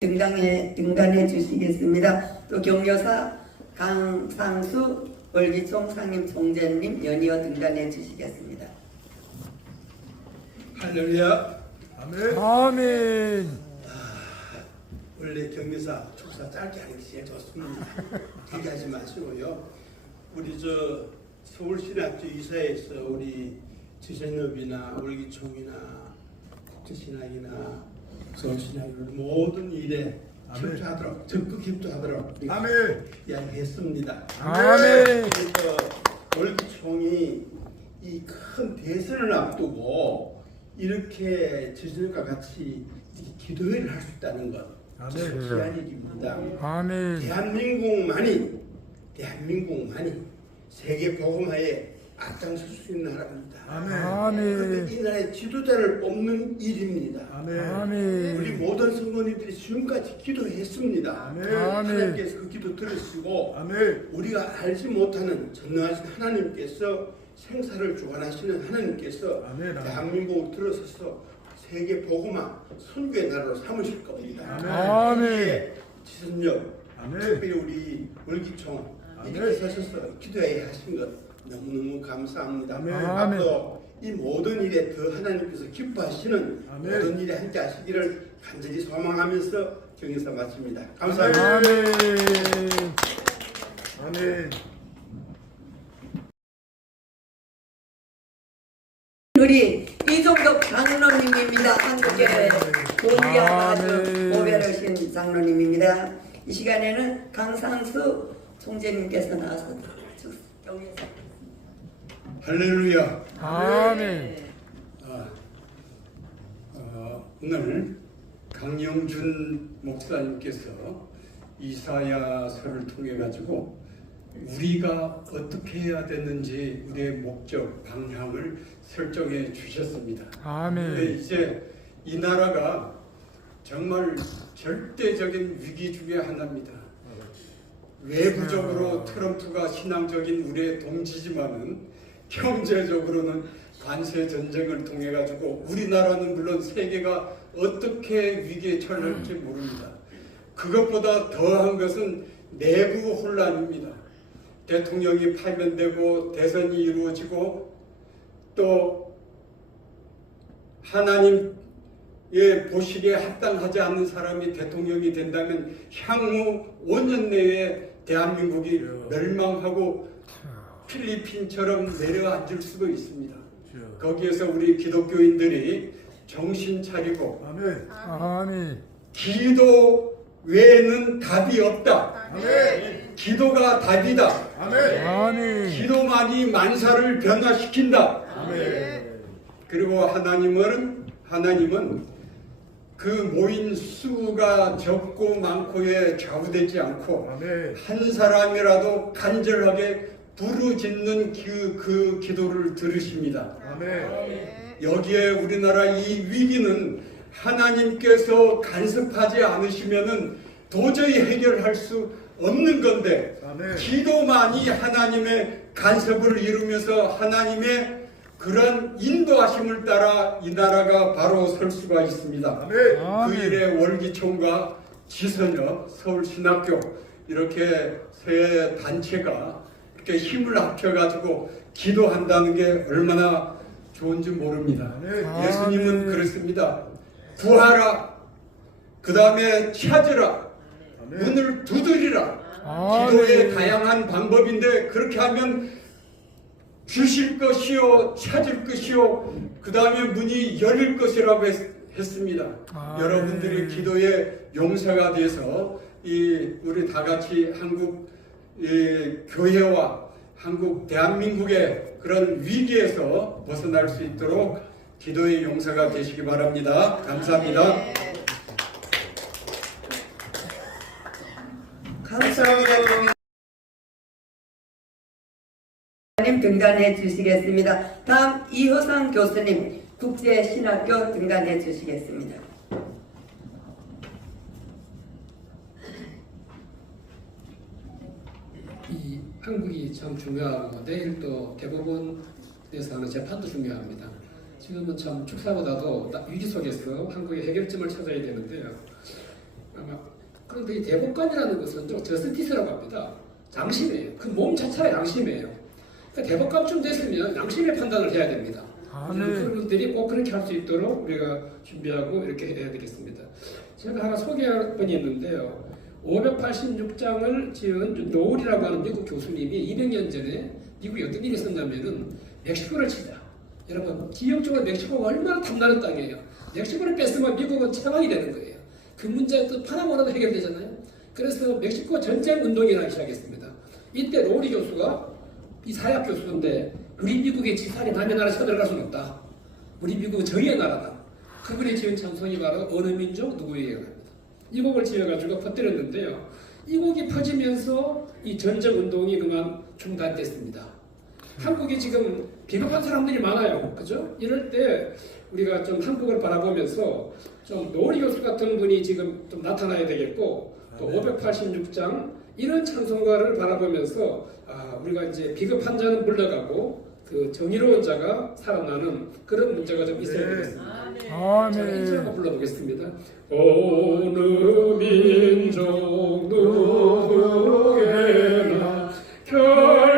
등단해 등단해 주시겠습니다. 또 경여사 강상수 월기총 상임 총재님 연이어 등단해 주시겠습니다. 할렐루야. 아멘. 아멘. 원래 경기사 축사 짧게 하는 게 제일 좋습니다. 길게 하지 마시고요. 우리 저 서울신학교 이사에서 우리 지선협이나 월기총이나 국제신학이나 서울신학교 모든 일에. 협조하도록 적극 협조하도록 아멘. 이야기했습니다. 아멘. 그래서 월기총이 이 큰 대선을 앞두고 이렇게 지선과 같이 기도회를 할 수 있다는 것 아멘. 귀한 일입니다. 아멘. 대한민국만이 대한민국만이 세계 복음화에 앞장설 수 있는 나라입니다. 아멘. 그런데 아멘. 이 나라의 지도자를 뽑는 일입니다. 아멘. 아멘. 우리 모든 성도님들이 지금까지 기도했습니다. 아멘. 하나님께서 그 기도 들으시고 아멘. 우리가 알지 못하는 전능하신 하나님께서 생사를 주관하시는 하나님께서 아멘. 대한민국을 들어서서 세계 복음화 선교의 나라로 삼으실 겁니다. 아멘. 지선력 아멘. 특별히 우리 월기총 이렇게. 서셔서 기도해 하신 것 너무너무 감사합니다. 아멘. 앞으로 이 모든 일에 더 하나님께서 기뻐하시는 아멘. 모든 일에 함께 하시기를 간절히 소망하면서 경의사 마칩니다. 감사합니다. 아멘. 아멘. 우리 이종덕 장로님입니다. 한국에 동기하셔 아멘. 고별하신 장로님입니다. 이 시간에는 강상수 총재님께서 나와서 경의사. 할렐루야. 아멘. 아, 어, 오늘 강영준 목사님께서 이사야서를 통해 가지고 우리가 어떻게 해야 되는지 우리의 목적 방향을 설정해 주셨습니다. 근데 아멘. 이제 이 나라가 정말 절대적인 위기 중에 하나입니다. 외부적으로 트럼프가 신앙적인 우리의 동지지만은 경제적으로는 관세 전쟁을 통해 가지고 우리나라는 물론 세계가 어떻게 위기에 처할지 모릅니다. 그것보다 더한 것은 내부 혼란입니다. 대통령이 파면되고 대선이 이루어지고 또 하나님의 보시기에 합당하지 않는 사람이 대통령이 된다면 향후 5년 내에 대한민국이 멸망하고 필리핀처럼 내려앉을 수도 있습니다. 거기에서 우리 기독교인들이 정신 차리고 아멘. 아멘. 기도 외에는 답이 없다. 아멘. 기도가 답이다. 아멘. 아멘. 기도만이 만사를 변화시킨다. 아멘. 그리고 하나님은 하나님은 그 모인 수가 적고 많고에 좌우되지 않고 아멘. 한 사람이라도 간절하게 부르짖는 그, 그 기도를 들으십니다. 아멘. 여기에 우리나라 이 위기는 하나님께서 간섭하지 않으시면은 도저히 해결할 수 없는 건데 아멘. 기도만이 하나님의 간섭을 이루면서 하나님의 그런 인도하심을 따라 이 나라가 바로 설 수가 있습니다. 아멘. 그 아멘. 일에 월기총과 지선여 서울신학교 이렇게 세 단체가 이렇게 힘을 합쳐가지고 기도한다는 게 얼마나 좋은지 모릅니다. 아멘. 예수님은 아멘. 그렇습니다. 구하라. 그 다음에 찾으라. 아멘. 문을 두드리라. 아멘. 기도의 다양한 방법인데 그렇게 하면 주실 것이요 찾을 것이요 그 다음에 문이 열릴 것이라고 했, 습니다 아멘. 여러분들이 기도의 용사가 돼서 이 우리 다 같이 한국 이 교회와 한국 대한민국의 그런 위기에서 벗어날 수 있도록 기도의 용사가 되시기 바랍니다. 감사합니다. 감사합니다. 님 등단해 주시겠습니다. 다음 이효상 교수님 국제신학교 등단해 주시겠습니다. 이 한국이 참 중요하고 내일 또 대법원에서 하는 재판도 중요합니다. 지금은 참 축사보다도 나- 위기 속에서 한국의 해결점을 찾아야 되는데요. 아마 그런데 이 대법관이라는 것은 좀 저스티스라고 합니다. 양심이에요. 그 몸 자체가 양심이에요. 그러니까 대법관쯤 됐으면 양심의 판단을 해야 됩니다. 아멘. 분들이 꼭 그렇게 할 수 있도록 우리가 준비하고 이렇게 해야 되겠습니다. 제가 하나 소개할 분이 있는데요. 586장을 지은 노울이라고 하는 미국 교수님이 200년 전에 미국에 어떤 일이 있었냐면은 멕시코를 치자. 여러분 지역적으로 멕시코가 얼마나 탐나는 땅이에요. 멕시코를 뺐으면 미국은 최강이 되는 거예요. 그 문제 또 파나마라도 해결되잖아요. 그래서 멕시코 전쟁 운동이 나기 시작했습니다. 이때 로리 교수가 이 사약 교수인데 우리 미국의 지살이 남의 나라 쳐들어갈 수는 없다. 우리 미국은 저희의 나라다. 그분이 지은 찬송이 바로 어느 민족 합니다. 이 곡을 지어가지고 퍼뜨렸는데요. 이 곡이 퍼지면서 이 전쟁 운동이 그만 중단됐습니다. 한국이 지금 비겁한 사람들이 많아요. 그죠? 이럴 때 우리가 좀 한국을 바라보면서 좀 노리 교수 같은 분이 지금 좀 나타나야 되겠고 또 586장 이런 찬송가를 바라보면서 아, 우리가 이제 비겁한 자는 물러가고 그 정의로운 자가 살아나는 그런 문제가 좀 있어야 되겠습니다. 제가 인트로 한번 아멘. 불러보겠습니다. 어느 민족 누구에나 결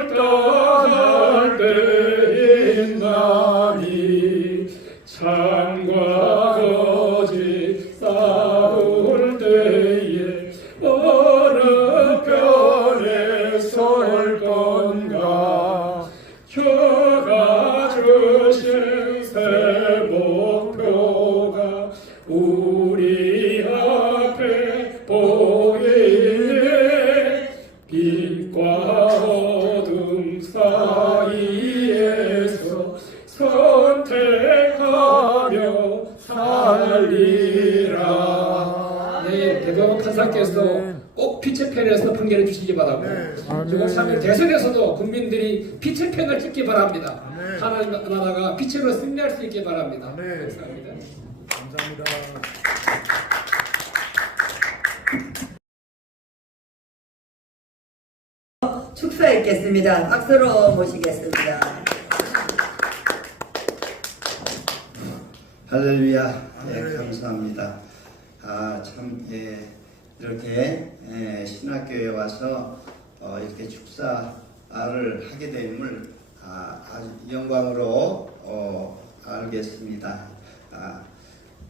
살리라 네, 대법원 판사께서 꼭 빛의 편에서 판결해 주시기 바라고 그리고 3일 대선에서도 국민들이 빛의 편을 찍기 바랍니다. 하나님 나라가 빛으로 승리할 수 있기 바랍니다. 아멘. 감사합니다. 감사합니다. 축사했겠습니다. 박수로 모시겠습니다. 할렐루야. 예, 감사합니다. 아, 참, 예, 이렇게 예, 신학교에 와서 어, 이렇게 축사를 하게 됨을 아, 아주 영광으로 어, 알겠습니다. 아,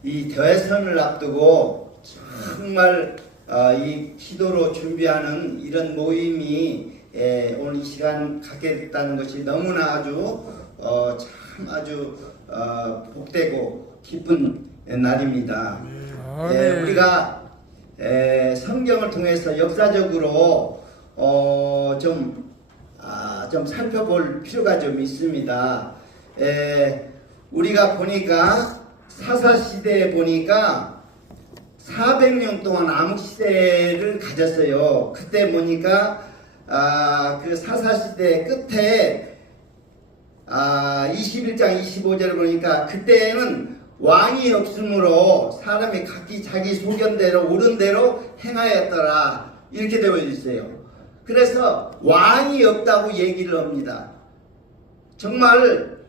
이 대선을 앞두고 정말 어, 이 기도로 준비하는 이런 모임이 예, 오늘 이 시간 갖게 됐다는 것이 너무나 아주 어, 참 아주 어, 복되고 기쁜 날입니다. 예, 아멘. 우리가 에, 성경을 통해서 역사적으로 어, 좀, 아, 좀 살펴볼 필요가 좀 있습니다. 에, 우리가 보니까 사사 시대에 보니까 400년 동안 암흑 시대를 가졌어요. 그때 보니까 아, 그 사사 시대 끝에 아, 21장 25절을 보니까 그때는 왕이 없으므로 사람이 각기 자기 소견대로 옳은 대로 행하였더라 이렇게 되어 있어요. 그래서 왕이 없다고 얘기를 합니다. 정말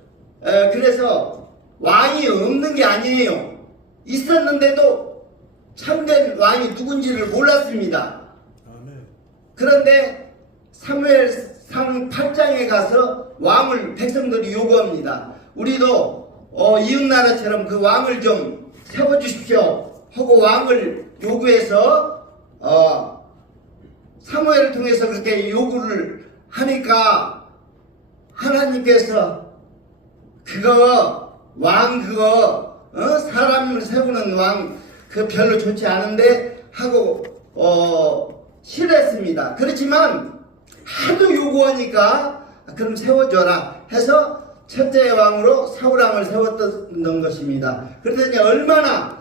에, 그래서 왕이 없는 게 아니에요. 있었는데도 참된 왕이 누군지를 몰랐습니다. 그런데 사무엘상 8장에 가서 왕을 백성들이 요구합니다. 우리도 어, 이웃나라처럼 그 왕을 좀 세워주십시오 하고 왕을 요구해서 어, 사무엘을 통해서 그렇게 요구를 하니까 하나님께서 그거 왕 그거 어? 사람을 세우는 왕 그 별로 좋지 않은데 하고 어 싫어했습니다. 그렇지만 하도 요구하니까 그럼 세워줘라 해서 첫째 왕으로 사울왕을 세웠던 것입니다. 그랬더니 얼마나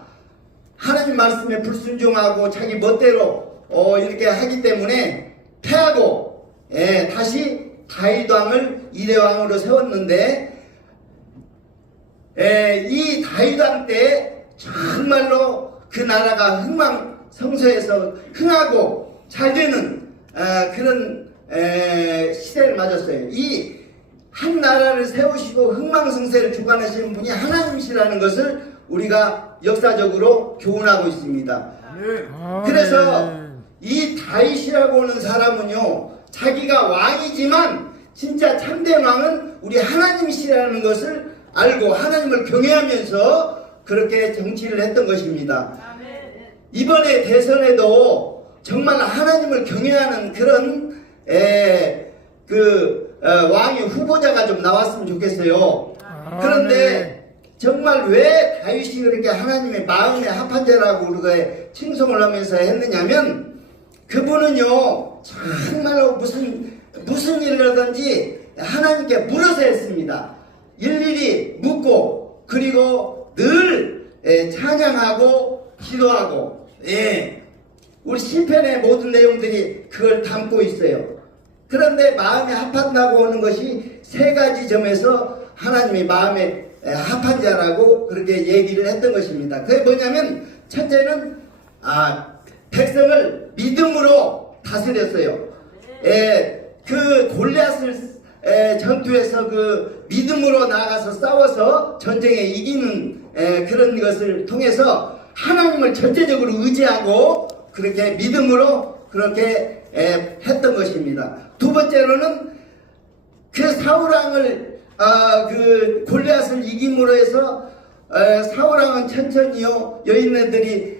하나님 말씀에 불순종하고 자기 멋대로 어, 이렇게 하기 때문에 패하고 예, 다시 다윗 왕을 이대 왕으로 세웠는데 예, 이 다윗 왕때 정말로 그 나라가 흥망성쇠해서 흥하고 잘 되는 아, 그런 에, 시대를 맞았어요. 이 한 나라를 세우시고 흥망성쇠를 주관하시는 분이 하나님이시라는 것을 우리가 역사적으로 교훈하고 있습니다. 그래서 이 다윗이라고 하는 사람은요 자기가 왕이지만 진짜 참된 왕은 우리 하나님이시라는 것을 알고 하나님을 경외하면서 그렇게 정치를 했던 것입니다. 이번에 대선에도 정말 하나님을 경외하는 그런 에, 그 어, 왕이 후보자가 좀 나왔으면 좋겠어요. 그런데 정말 왜 다윗이 그렇게 하나님의 마음에 합한 자라고 우리가 칭송을 하면서 했느냐면 그분은요 정말로 무슨 무슨 일이라든지 하나님께 물어서 했습니다. 일일이 묻고 그리고 늘 예, 찬양하고 기도하고 예 우리 시편의 모든 내용들이 그걸 담고 있어요. 그런데 마음에 합한다고 하는 것이 세 가지 점에서 하나님이 마음에 에, 합한 자라고 그렇게 얘기를 했던 것입니다. 그게 뭐냐면 첫째는 아 백성을 믿음으로 다스렸어요. 에, 그 골리앗을 에, 전투에서 그 믿음으로 나아가서 싸워서 전쟁에 이기는 에, 그런 것을 통해서 하나님을 전체적으로 의지하고 그렇게 믿음으로 그렇게 에, 했던 것입니다. 두 번째로는 그 사울왕을 아, 그 골리앗을 이김으로 해서 에, 사울왕은 천천히요 여인네들이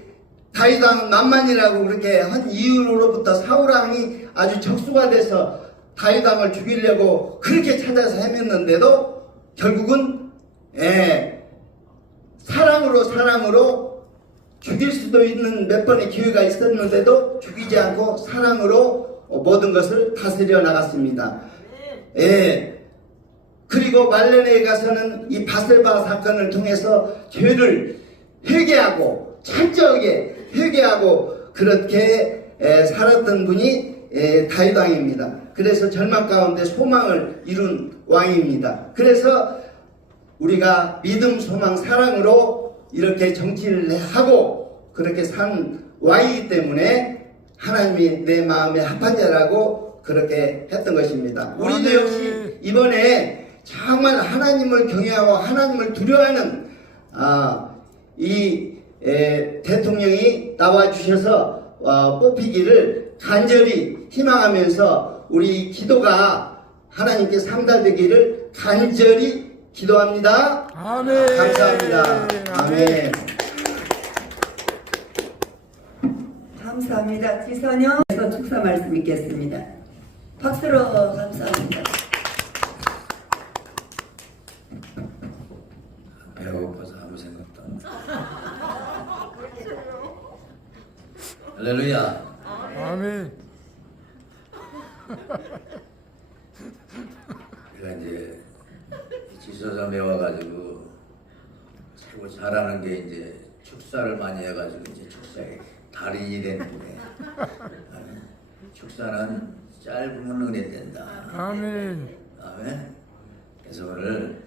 다윗왕 만만이라고 그렇게 한 이후로부터 사울왕이 아주 적수가 돼서 다윗왕을 죽이려고 그렇게 찾아서 헤맸는데도 결국은 예, 사랑으로 사랑으로 죽일 수도 있는 몇 번의 기회가 있었는데도 죽이지 않고 사랑으로 모든 것을 다스려 나갔습니다. 예. 그리고 말레네에 가서는 이 바셀바 사건을 통해서 죄를 회개하고 철저하게 회개하고 그렇게 에, 살았던 분이 에, 다윗 왕입니다. 그래서 절망 가운데 소망을 이룬 왕입니다. 그래서 우리가 믿음, 소망, 사랑으로 이렇게 정치를 하고 그렇게 산 왕이기 때문에 하나님이 내 마음에 합한 자라고 그렇게 했던 것입니다. 우리도 역시 이번에 정말 하나님을 경외하고 하나님을 두려워하는 아, 이 에, 대통령이 나와 주셔서 어, 뽑히기를 간절히 희망하면서 우리 기도가 하나님께 상달되기를 간절히 기도합니다. 아멘. 감사합니다. 아멘. 감사합니다. 지선영에서 축사 말씀 있겠습니다. 박수로 감사합니다. 배고파서 아무 생각도 안 나. 할렐루야. 아멘. 우리가 이제 지소점에 와가지고 최고 잘하는 게 이제 축사를 많이 해가지고 이제 축사의 달인이 됐는데 아멘. 축사는 짧으면 은혜 된다. 아멘. 아멘. 그래서 오늘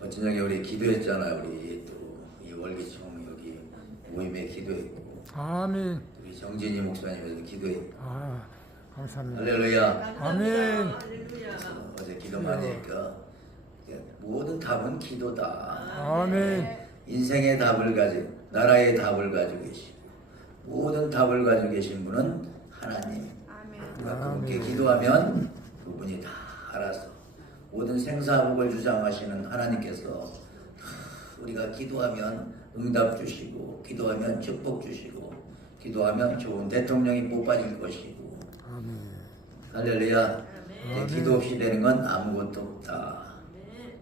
어쩌녁에 우리 기도했잖아요. 우리 또이 월기청 여기 모임에 기도했고 아멘. 우리 정진이 목사님에서 기도했고 아, 감사합니다. 할렐루야. 아멘. 그래서 어제 기도 많이 하니까 모든 답은 기도다. 아멘. 인생의 답을 가지고 나라의 답을 가지고 계시고 모든 답을 가지고 계신 분은 하나님. 우리가 그분께. 기도하면 그분이 다 알아서 모든 생사복을 주장하시는 하나님께서 우리가 기도하면 응답 주시고 기도하면 축복 주시고 기도하면 좋은 대통령이 뽑아질 것이고 아멘. 할렐루야. 내 아멘. 기도 없이 되는 건 아무것도 없다.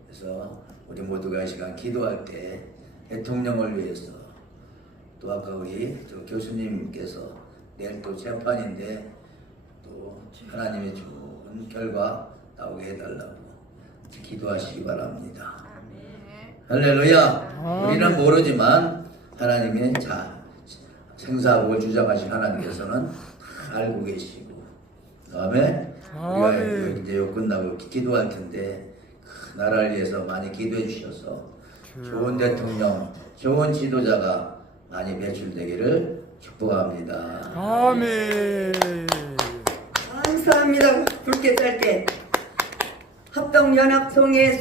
그래서 우리 모두가 이 시간 기도할 때 대통령을 위해서 또 아까 우리 저 교수님께서 내일 또 재판인데 또 하나님의 좋은 결과 나오게 해달라고 기도하시기 바랍니다. 할렐루야. 우리는 모르지만 하나님의 자 생사복을 주장하신 하나님께서는 알고 계시고 다음에 우리가. 이제 요 끝나고 기- 기도할 텐데 그 나라를 위해서 많이 기도해 주셔서 좋은 대통령, 좋은 지도자가 많이 배출되기를 축복합니다. 아멘. 감사합니다. 굵게 짧게 합동연합총회